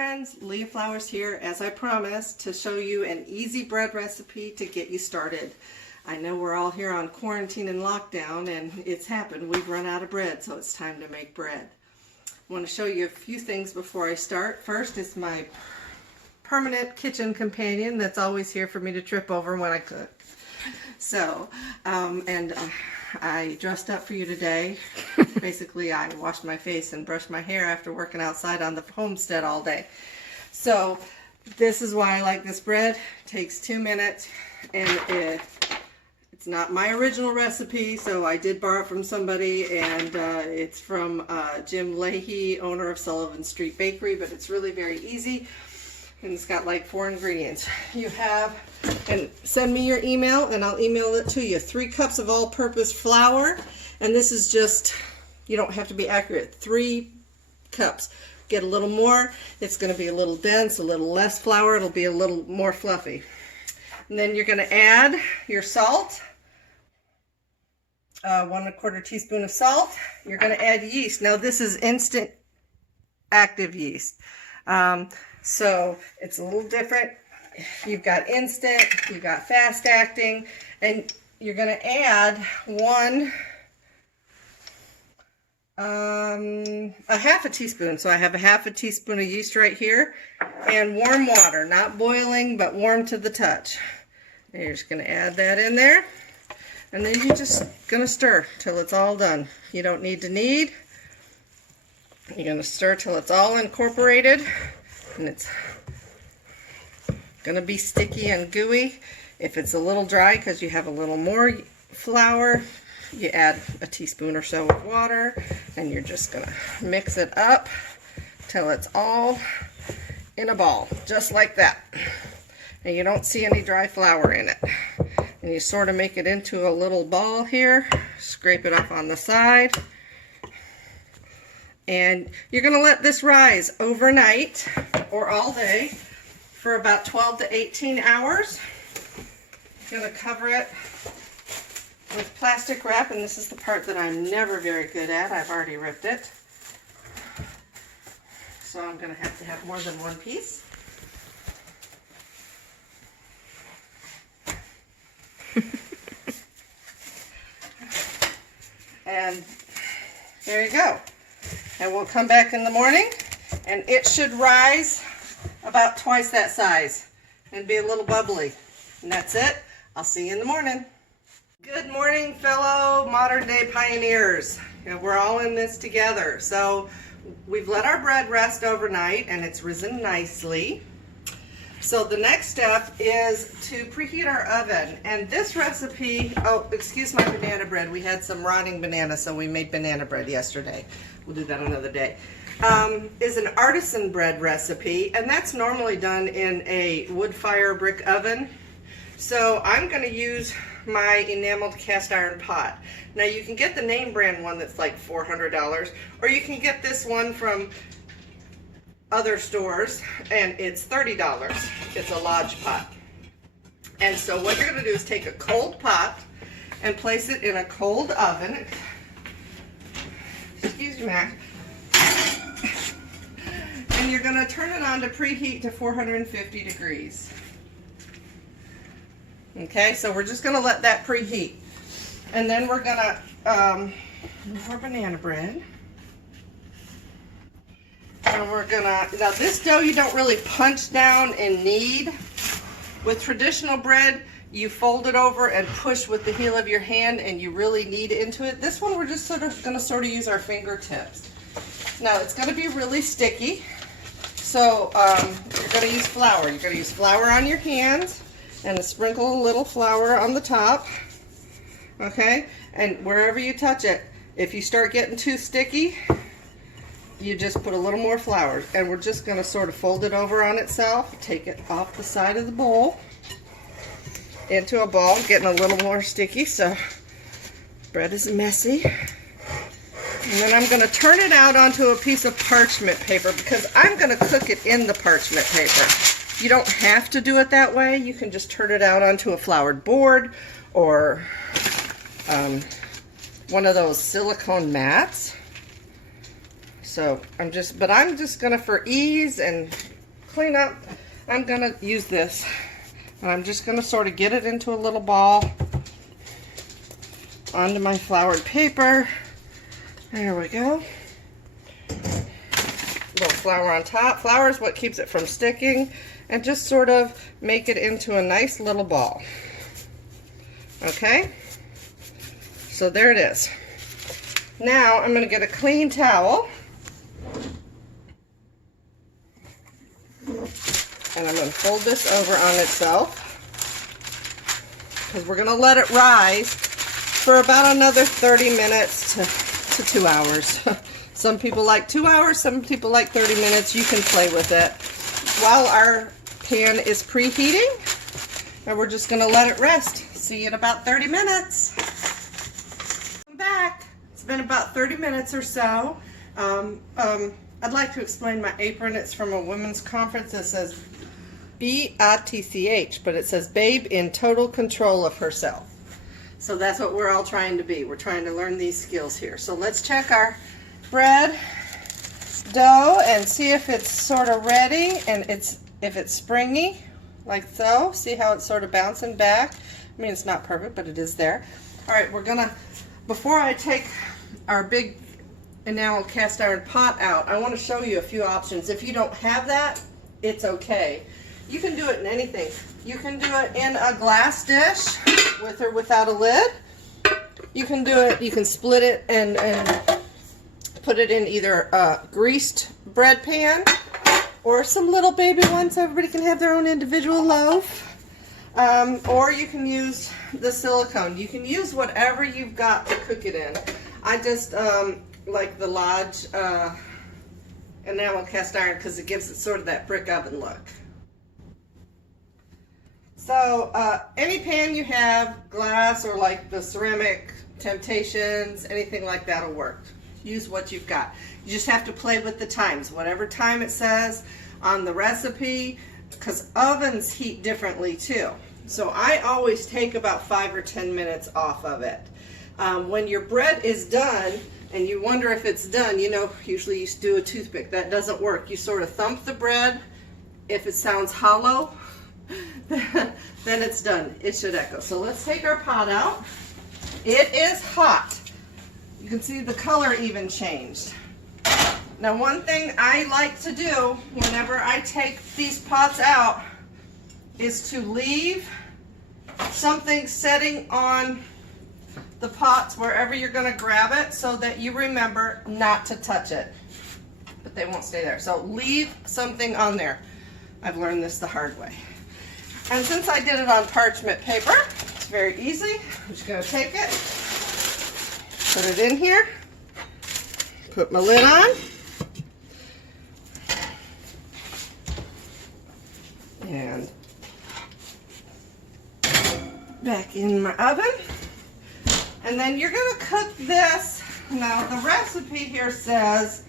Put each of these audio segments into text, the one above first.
friends, Leah Flowers here, as I promised, to show you an easy bread recipe to get you started. I know we're all here on quarantine and lockdown, and it's happened. We've run out of bread, so it's time to make bread. I want to show you a few things before I start. First is my permanent kitchen companion that's always here for me to trip over when I cook. So, I dressed up for you today. Basically, I washed my face and brushed my hair after working outside on the homestead all day. So, this is why I like this bread. It takes 2 minutes, and it's not my original recipe, so I did borrow it from somebody, and it's from Jim Leahy, owner of Sullivan Street Bakery, but it's really very easy. And it's got like 4 ingredients. You have, and send me your email and I'll email it to you. 3 cups of all-purpose flour, and this is just, you don't have to be accurate. 3 cups. Get a little more, it's going to be a little dense, a little less flour, it'll be a little more fluffy. And then you're going to add your salt, 1¼ teaspoon of salt. You're going to add yeast. Now this is instant active yeast. So it's a little different. You've got instant, you've got fast acting, and you're going to add a half a teaspoon. So I have a half a teaspoon of yeast right here, and warm water, not boiling, but warm to the touch. And you're just going to add that in there, and then you're just going to stir till it's all done. You don't need to knead. You're going to stir till it's all incorporated. And it's going to be sticky and gooey. If it's a little dry because you have a little more flour, you add a teaspoon or so of water, and you're just going to mix it up till it's all in a ball, just like that. And you don't see any dry flour in it. And you sort of make it into a little ball here, scrape it up on the side. And you're going to let this rise overnight or all day for about 12 to 18 hours. You're going to cover it with plastic wrap, and this is the part that I'm never very good at. I've already ripped it. So I'm going to have more than one piece. And there you go. And we'll come back in the morning, and it should rise about twice that size and be a little bubbly. And that's it. I'll see you in the morning. Good morning, fellow modern day pioneers. You know, we're all in this together. So we've let our bread rest overnight, and it's risen nicely. So the next step is to preheat our oven. And this recipe, oh, excuse my banana bread. We had some rotting bananas, so we made banana bread yesterday. We'll do that another day. Is an artisan bread recipe, and that's normally done in a wood fire brick oven. So I'm going to use my enameled cast iron pot. Now you can get the name brand one that's like $400, or you can get this one from other stores, and it's $30. It's a Lodge pot. And so what you're going to do is take a cold pot and place it in a cold oven. Excuse me, Mac. And you're going to turn it on to preheat to 450 degrees. Okay, so we're just going to let that preheat. And then we're going to move our banana bread. And we're going to, now this dough you don't really punch down and knead. With traditional bread, you fold it over and push with the heel of your hand, and you really knead into it. This one we're just going to use our fingertips. Now it's going to be really sticky, so you're going to use flour. You're going to use flour on your hands and sprinkle a little flour on the top. Okay, and wherever you touch it, if you start getting too sticky, you just put a little more flour, and we're just going to sort of fold it over on itself, take it off the side of the bowl into a ball, getting a little more sticky, so bread is messy. And then I'm going to turn it out onto a piece of parchment paper, because I'm going to cook it in the parchment paper. You don't have to do it that way. You can just turn it out onto a floured board, or one of those silicone mats. So I'm just gonna, for ease and clean up, I'm gonna use this. And I'm just gonna sort of get it into a little ball onto my floured paper. There we go. Little flour on top. Flour is what keeps it from sticking. And just sort of make it into a nice little ball. Okay? So there it is. Now I'm going to get a clean towel. And I'm going to fold this over on itself. Because we're going to let it rise for about another 30 minutes to 2 hours. Some people like 2 hours, some people like 30 minutes. You can play with it while our pan is preheating. And we're just going to let it rest. See you in about 30 minutes. I'm back. It's been about 30 minutes or so. I'd like to explain my apron. It's from a women's conference that says BITCH, but it says Babe in Total Control of Herself. So that's what we're all trying to be. We're trying to learn these skills here. So let's check our bread dough and see if it's sort of ready and if it's springy, like so. See how it's sort of bouncing back? I mean, it's not perfect, but it is there. All right, we're gonna, before I take our big enamel cast iron pot out, I want to show you a few options. If you don't have that, it's okay. You can do it in anything. You can do it in a glass dish with or without a lid. You can do it, you can split it and put it in either a greased bread pan or some little baby ones so everybody can have their own individual loaf. Or you can use the silicone. You can use whatever you've got to cook it in. I just like the Lodge enamel cast iron because it gives it sort of that brick oven look. So any pan you have, glass or like the ceramic Temptations, anything like that will work. Use what you've got. You just have to play with the times, whatever time it says on the recipe, because ovens heat differently too. So I always take about 5 or 10 minutes off of it. When your bread is done and you wonder if it's done, you know, usually you do a toothpick. That doesn't work. You sort of thump the bread. If it sounds hollow, then it's done. It should echo. So let's take our pot out. It is hot. You can see the color even changed. Now, one thing I like to do whenever I take these pots out is to leave something setting on the pots wherever you're going to grab it so that you remember not to touch it. But they won't stay there. So leave something on there. I've learned this the hard way. And since I did it on parchment paper, it's very easy. I'm just going to take it, put it in here, put my lid on, and back in my oven. And then you're going to cook this. Now the recipe here says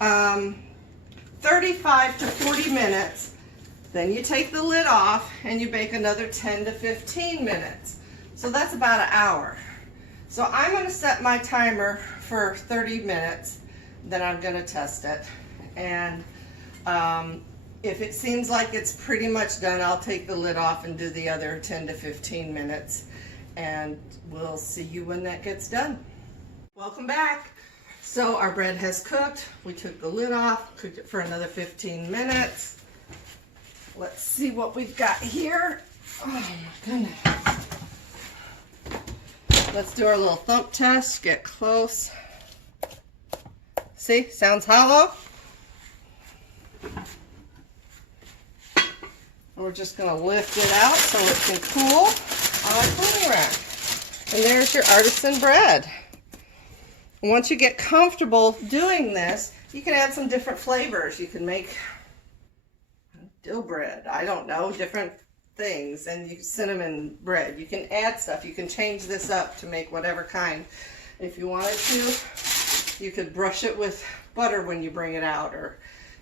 35 to 40 minutes. Then you take the lid off and you bake another 10 to 15 minutes. So that's about an hour. So I'm going to set my timer for 30 minutes. Then I'm going to test it. And if it seems like it's pretty much done, I'll take the lid off and do the other 10 to 15 minutes. And we'll see you when that gets done. Welcome back. So our bread has cooked. We took the lid off, cooked it for another 15 minutes. Let's see what we've got here. Oh my goodness. Let's do our little thump test. Get close. See, sounds hollow. And we're just going to lift it out so it can cool on our cooling rack. And there's your artisan bread. Once you get comfortable doing this, you can add some different flavors. You can make dill bread, I don't know, different things, and cinnamon bread. You can add stuff. You can change this up to make whatever kind. If you wanted to, you could brush it with butter when you bring it out. Or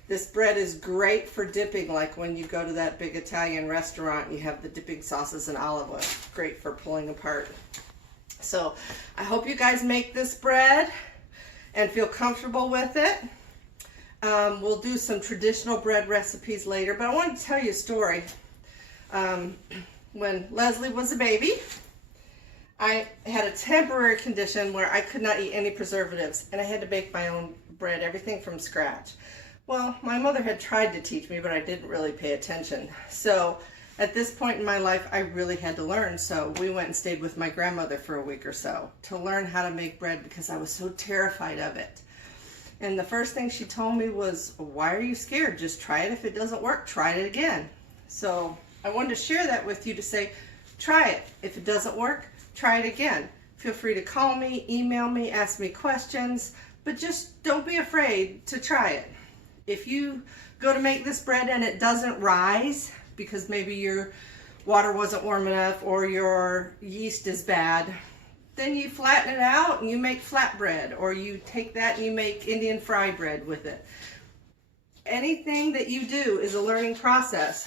this bread is great for dipping, like when you go to that big Italian restaurant and you have the dipping sauces and olive oil. Great for pulling apart. So I hope you guys make this bread and feel comfortable with it. We'll do some traditional bread recipes later, but I want to tell you a story. When Leslie was a baby, I had a temporary condition where I could not eat any preservatives, and I had to bake my own bread, everything from scratch. Well, my mother had tried to teach me, but I didn't really pay attention. So at this point in my life, I really had to learn. So we went and stayed with my grandmother for a week or so to learn how to make bread because I was so terrified of it. And the first thing she told me was, why are you scared? Just try it. If it doesn't work, try it again. So I wanted to share that with you to say, try it. If it doesn't work, try it again. Feel free to call me, email me, ask me questions, but just don't be afraid to try it. If you go to make this bread and it doesn't rise because maybe your water wasn't warm enough or your yeast is bad, then you flatten it out and you make flatbread, or you take that and you make Indian fry bread with it. Anything that you do is a learning process,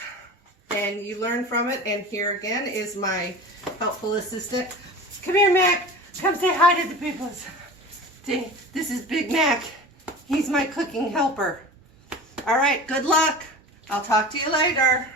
and you learn from it. And here again is my helpful assistant. Come here, Mac. Come say hi to the people. This is Big Mac. He's my cooking helper. All right, good luck. I'll talk to you later.